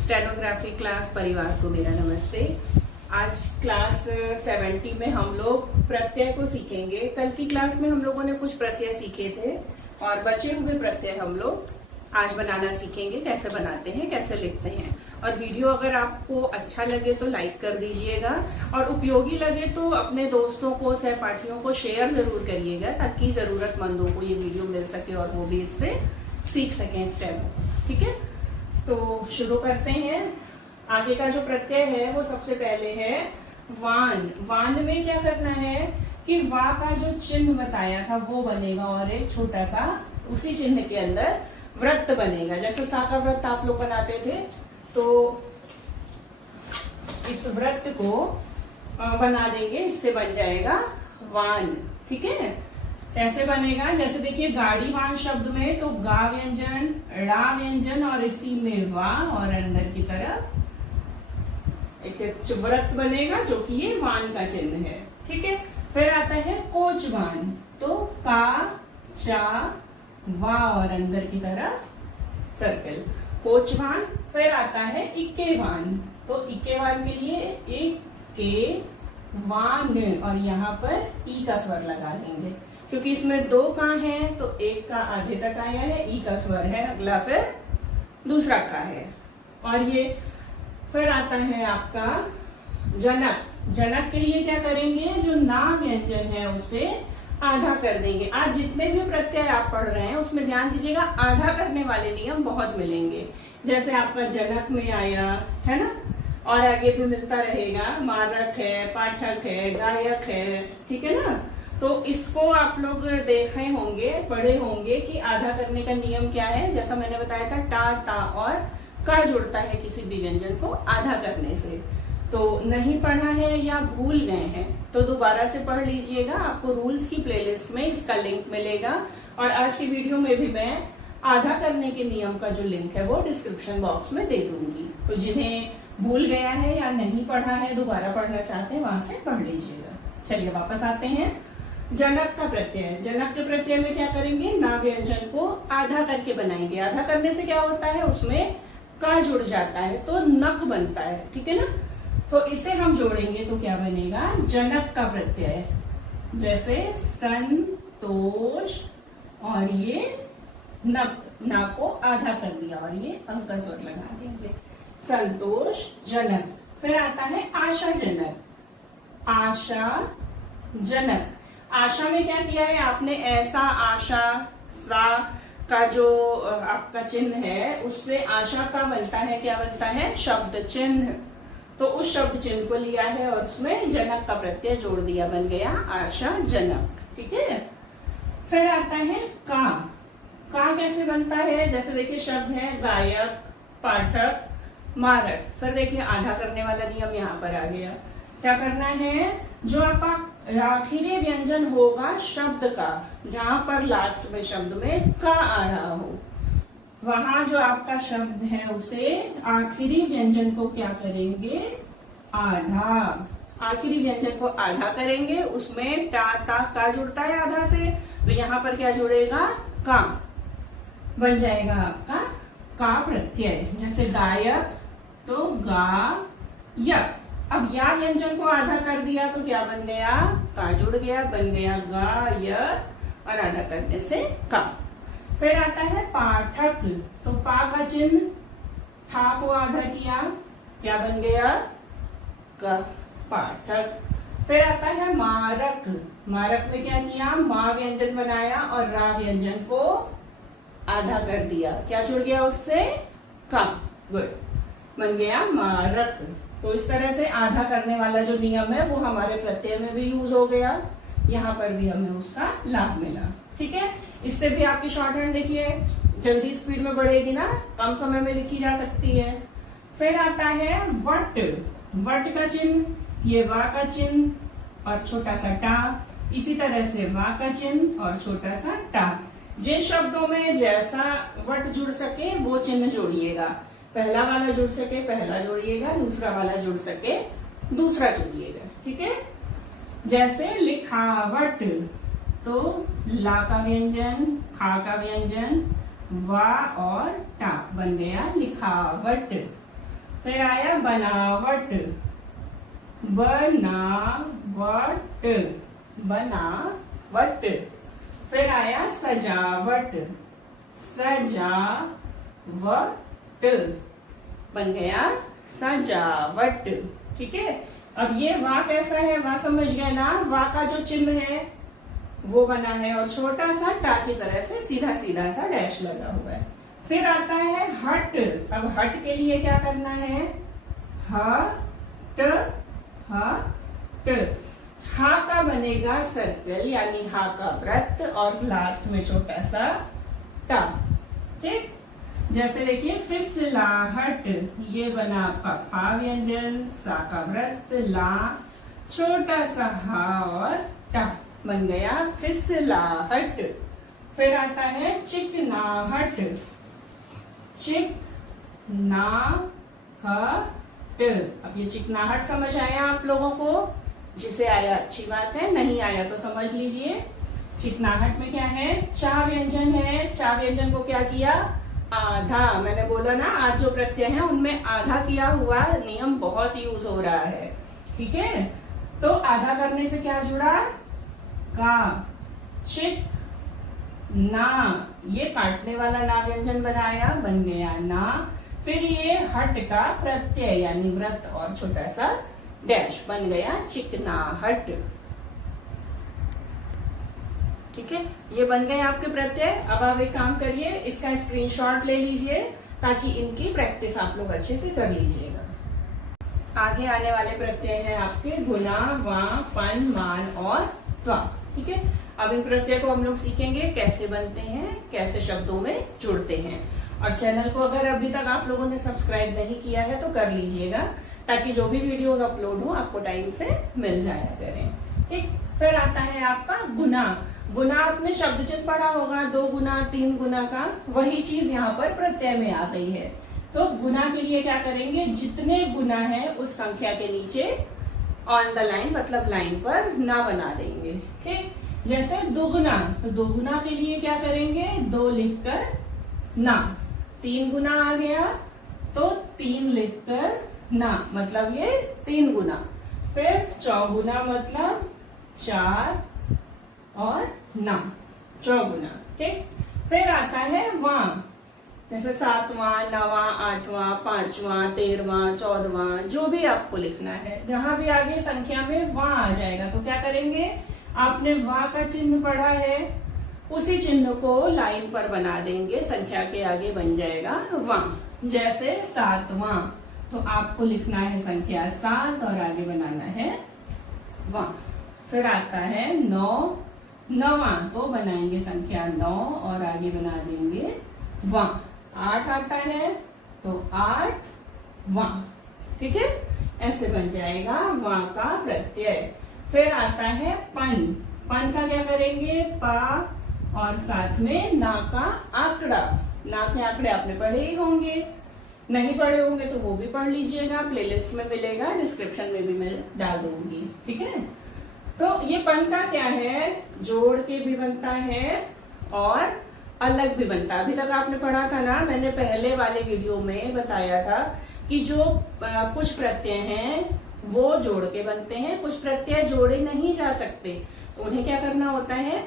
Stenography class परिवार को मेरा नमस्ते। आज क्लास 70 में हम लोग प्रत्यय को सीखेंगे। कल की क्लास में हम लोगों ने कुछ प्रत्यय सीखे थे और बचे हुए प्रत्यय हम लोग आज बनाना सीखेंगे। कैसे बनाते हैं, कैसे लिखते हैं। और वीडियो अगर आपको अच्छा लगे तो लाइक कर दीजिएगा और उपयोगी लगे तो अपने दोस्तों को, सहपाठियों को शेयर जरूर करिएगा ताकि जरूरतमंदों को ये वीडियो मिल सके और वो भी इससे सीख सकें स्टेप। ठीक है, तो शुरू करते हैं। आगे का जो प्रत्यय है वो सबसे पहले है वान। वान में क्या करना है कि वा का जो चिन्ह बताया था वो बनेगा और एक छोटा सा उसी चिन्ह के अंदर वृत्त बनेगा। जैसे सा का वृत्त आप लोग बनाते थे, तो इस वृत्त को बना देंगे, इससे बन जाएगा वान। ठीक है, कैसे बनेगा? जैसे देखिए गाड़ीवान शब्द में तो गा व्यंजन, ड़ा व्यंजन और इसी में वा और अंदर की तरफ एक वृत्त बनेगा जो कि ये वान का चिन्ह है। ठीक है, फिर आता है कोचवान, तो का, चा, वा और अंदर की तरफ सर्कल, कोचवान। फिर आता है इक्केवान, तो इक्केवान के लिए एक के वान और यहाँ पर ई का स्वर लगा देंगे क्योंकि इसमें दो का है, तो एक का आधे तक आया है, ई का स्वर है, अगला फिर दूसरा का है। और ये फिर आता है आपका जनक। जनक के लिए क्या करेंगे? जो ना व्यंजन है उसे आधा कर देंगे। आज जितने भी प्रत्यय आप पढ़ रहे हैं उसमें ध्यान दीजिएगा, आधा करने वाले नियम बहुत मिलेंगे। जैसे आपका जनक में आया है ना, और आगे भी मिलता रहेगा, मारक है, पाठक है, गायक है। ठीक है ना, तो इसको आप लोग देखे होंगे, पढ़े होंगे कि आधा करने का नियम क्या है। जैसा मैंने बताया था, टा, ता और का जुड़ता है किसी भी व्यंजन को आधा करने से। तो नहीं पढ़ा है या भूल गए हैं तो दोबारा से पढ़ लीजिएगा। आपको रूल्स की प्लेलिस्ट में इसका लिंक मिलेगा और आज की वीडियो में भी मैं आधा करने के नियम का जो लिंक है वो डिस्क्रिप्शन बॉक्स में दे दूंगी। तो जिन्हें भूल गया है या नहीं पढ़ा है, दोबारा पढ़ना चाहते हैं, वहां से पढ़ लीजिएगा। चलिए वापस आते हैं। जनक का प्रत्यय, जनक के प्रत्यय में क्या करेंगे? ना व्यंजन को आधा करके बनाएंगे। आधा करने से क्या होता है? उसमें का जुड़ जाता है तो नक बनता है। ठीक है ना, तो इसे हम जोड़ेंगे तो क्या बनेगा? जनक का प्रत्यय। जैसे संतोष और ये नक, ना को आधा कर दिया और ये अंक का स्वर लगा देंगे, संतोष जनक। फिर आता है आशा जनक। आशा जनक, आशा में क्या किया है आपने? ऐसा, आशा, सा का जो आपका चिन्ह है उससे आशा का बनता है, क्या बनता है? शब्द चिन्ह। तो उस शब्द चिन्ह को लिया है और उसमें जनक का प्रत्यय जोड़ दिया, बन गया आशा जनक। ठीक है, फिर आता है का। का कैसे बनता है? जैसे देखिए शब्द है गायक, पाठक, मारक। फिर देखिए आधा करने वाला नियम यहाँ पर आ गया। क्या करना है? जो आपका आखिरी व्यंजन होगा शब्द का, जहां पर लास्ट में शब्द में का आ रहा हो, वहां जो आपका शब्द है उसे आखिरी व्यंजन को क्या करेंगे? आधा। आखिरी व्यंजन को आधा करेंगे, उसमें टा, ता, का जुड़ता है आधा से, तो यहाँ पर क्या जुड़ेगा? का। बन जाएगा आपका का प्रत्यय। जैसे गायक तो गा यक। अब या व्यंजन को आधा कर दिया तो क्या बन गया? का जुड़ गया, बन गया गा यक और आधा करने से का। फिर आता है पाठक, तो पा का चिन्ह, था को आधा किया, क्या बन गया? का, पाठक। फिर आता है मारक। मारक में क्या किया? मा व्यंजन बनाया और रा व्यंजन को आधा कर दिया, क्या जुड़ गया उससे? का। गुड, बन गया मारक। तो इस तरह से आधा करने वाला जो नियम है वो हमारे प्रत्यय में भी यूज हो गया, यहाँ पर भी हमें उसका लाभ मिला। ठीक है, इससे भी आपकी शॉर्ट हैंड देखिए जल्दी स्पीड में बढ़ेगी ना, कम समय में लिखी जा सकती है। फिर आता है वट। वट का चिन्ह, ये वा का चिन्ह और छोटा सा टा। इसी तरह से वा का चिन्ह और छोटा सा टा। जिन शब्दों में जैसा वट जुड़ सके वो चिन्ह जोड़िएगा। पहला वाला जुड़ सके पहला जोड़िएगा, दूसरा वाला जुड़ सके दूसरा जोड़िएगा। ठीक है, जैसे लिखावट, तो ला का व्यंजन, खा का व्यंजन, वा और टा, बन गया लिखावट। फिर आया बनावट, बनावट, बनावट। फिर आया सजावट, सजावट, बन गया सजावट। ठीक है, अब ये वा कैसा है, वा समझ गए ना, वा का जो चिन्ह है वो बना है और छोटा सा टा की तरह से सीधा सीधा सा डैश लगा हुआ है। फिर आता है हट। अब हट के लिए क्या करना है, हट, हट। हा का बनेगा सर्कल यानी हा का वृत्त और लास्ट में छोटा सा टा। ठीक, जैसे देखिए फिसलाहट, ये बना आपका फा व्यंजन, सा का वृत्त, ला, छोटा सा हा और टा, बन गया फिसलाहट। फिर आता है चिकनाहट, चिकनाहट। अब ये चिकनाहट समझ आया आप लोगों को? जिसे आया अच्छी बात है, नहीं आया तो समझ लीजिए। चिकनाहट में क्या है, चा व्यंजन है। चा व्यंजन को क्या किया, आधा। मैंने बोला ना आज जो प्रत्यय है उनमें आधा किया हुआ नियम बहुत यूज हो रहा है। ठीक है, तो आधा करने से क्या जुड़ा, का, चिक, ना, ये काटने वाला ना व्यंजन बनाया, बन गया ना। फिर ये हट का प्रत्यय यानी व्रत और छोटा सा डैश, बन गया चिकनाहट। ठीक है, ये बन गए आपके प्रत्यय। अब आप एक काम करिए, इसका स्क्रीनशॉट ले लीजिए ताकि इनकी प्रैक्टिस आप लोग अच्छे से कर लीजिएगा। आगे आने वाले प्रत्यय हैं आपके गुना, वा, पन, मान और त्वा। ठीक है, अब इन प्रत्यय को हम लोग सीखेंगे कैसे बनते हैं, कैसे शब्दों में जुड़ते हैं। और चैनल को अगर अभी तक आप लोगों ने सब्सक्राइब नहीं किया है तो कर लीजिएगा ताकि जो भी वीडियोस अपलोड हो आपको टाइम से मिल जाया करें। ठीक, फिर आता है आपका गुना। गुना आपने शब्द चिन्ह पढ़ा होगा, 2 गुना 3 गुना का, वही चीज यहाँ पर प्रत्यय में आ गई है। तो गुना के लिए क्या करेंगे, जितने गुना है उस संख्या के नीचे ऑन द लाइन मतलब लाइन पर ना बना देंगे। ठीक, जैसे दुगुना, तो दुगुना के लिए क्या करेंगे, 2 लिखकर ना। 3 गुना आ गया तो 3 लिखकर ना, मतलब ये 3 गुना। फिर चौगुना मतलब 4 और ना, चौगुना। ठीक, फिर आता है वां, जैसे 7वां, 9वां, 8वां, 5वां, 13वां, 14वां, जो भी आपको लिखना है, जहां भी आगे संख्या में वां आ जाएगा तो क्या करेंगे, आपने वां का चिन्ह पढ़ा है उसी चिन्ह को लाइन पर बना देंगे, संख्या के आगे बन जाएगा वां। जैसे 7वां, तो आपको लिखना है संख्या 7 और आगे बनाना है वां। फिर आता है 9वां, तो बनाएंगे संख्या 9 और आगे बना देंगे वां। 8 आता है तो 8 वां। ठीक है, ऐसे बन जाएगा वां का प्रत्यय। फिर आता है पन। पन का क्या करेंगे, पा और साथ में ना का आंकड़ा। ना के आंकड़े आपने पढ़े ही होंगे, नहीं पढ़े होंगे तो वो भी पढ़ लीजिएगा, प्लेलिस्ट में मिलेगा, डिस्क्रिप्शन में भी मैं डाल दूंगी। ठीक है, तो ये पन का क्या है, जोड़ के भी बनता है और अलग भी बनता है। अभी तक आपने पढ़ा था ना, मैंने पहले वाले वीडियो में बताया था कि जो कुछ प्रत्यय हैं वो जोड़ के बनते हैं, कुछ प्रत्यय जोड़े नहीं जा सकते, तो उन्हें क्या करना होता है,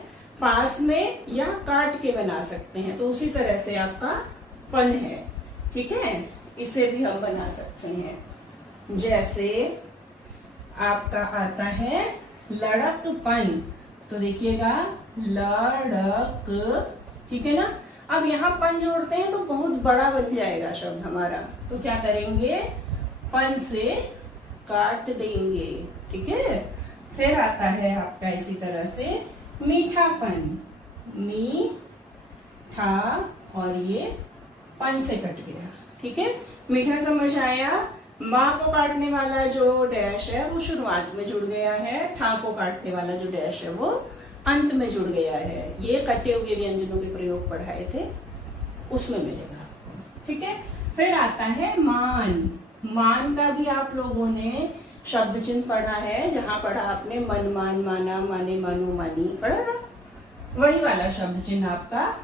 पास में या काट के बना सकते हैं। तो उसी तरह से आपका पन है। ठीक है, इसे भी हम बना सकते हैं। जैसे आपका आता है लड़कपन, तो देखिएगा लड़क। ठीक है ना, अब यहाँ पन जोड़ते हैं तो बहुत बड़ा बन जाएगा शब्द हमारा, तो क्या करेंगे, पन से काट देंगे। ठीक है, फिर आता है आपका इसी तरह से मीठापन, मीठा और ये पन से कट गया। ठीक है, मीठा समझ आया। माँ को काटने वाला जो डैश है वो शुरुआत में जुड़ गया है, ठा को काटने वाला जो डैश है वो अंत में जुड़ गया है। ये कटे हुए व्यंजनों के प्रयोग पढ़ाए थे, उसमें मिलेगा आपको। ठीक है, फिर आता है मान। मान का भी आप लोगों ने शब्द चिन्ह पढ़ा है, जहां पढ़ा आपने मन, मान, माना, माने, मानू, मानी, पढ़ा ना, वही वाला शब्द चिन्ह आपका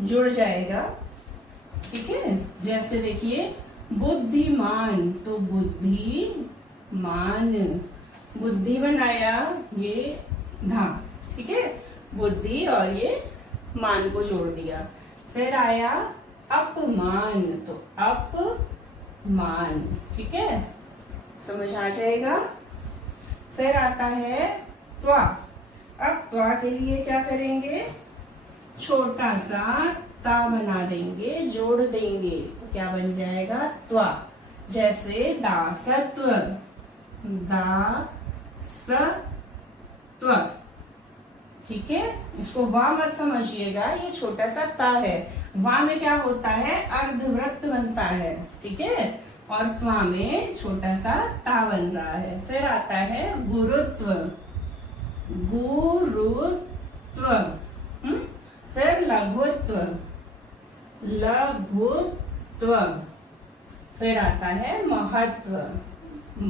जुड़ जाएगा। ठीक है, जैसे देखिए बुद्धिमान, तो बुद्धिमान, बुद्धि बनाया, ये धा, ठीक है, बुद्धि और ये मान को जोड़ दिया। फिर आया अपमान, तो अपमान, ठीक है, समझ आ जाएगा। फिर आता है त्वा। अब त्वा के लिए क्या करेंगे, छोटा सा ता बना देंगे, जोड़ देंगे, तो क्या बन जाएगा, त्वा। जैसे दासत्व, दासत्व, ठीक है। इसको वा मत समझिएगा, ये छोटा सा ता है। वा में क्या होता है, अर्धवृत्त बनता है, ठीक है, और त्वा में छोटा सा ता बन रहा है। फिर आता है गुरुत्व, गुरुत्व, फिर लघुत्व, लघुत्व, फिर आता है महत्व,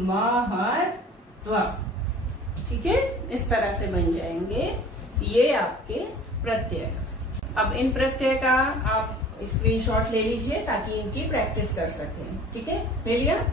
महत्व, ठीक है। इस तरह से बन जाएंगे ये आपके प्रत्यय। अब इन प्रत्यय का आप स्क्रीनशॉट ले लीजिए ताकि इनकी प्रैक्टिस कर सकें, ठीक है, ले लिया।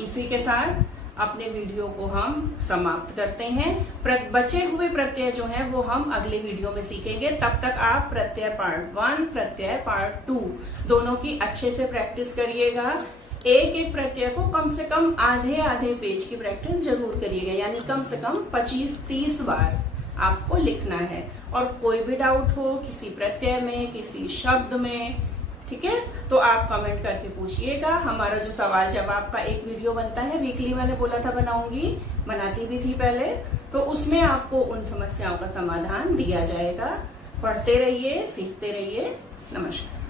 इसी के साथ अपने वीडियो को हम समाप्त करते हैं। बचे हुए प्रत्यय जो हैं वो हम अगले वीडियो में सीखेंगे। तब तक आप प्रत्यय पार्ट 1, प्रत्यय पार्ट 2 दोनों की अच्छे से प्रैक्टिस करिएगा। एक एक प्रत्यय को कम से कम आधे आधे पेज की प्रैक्टिस जरूर करिएगा, यानी कम से कम 25-30 बार आपको लिखना है। और कोई भी डाउट हो किसी प्रत्यय में, किसी शब्द में, ठीक है, तो आप कमेंट करके पूछिएगा। हमारा जो सवाल जवाब का एक वीडियो बनता है वीकली, मैंने बोला था बनाऊंगी, बनाती भी थी पहले, तो उसमें आपको उन समस्याओं का समाधान दिया जाएगा। पढ़ते रहिए, सीखते रहिए। नमस्कार।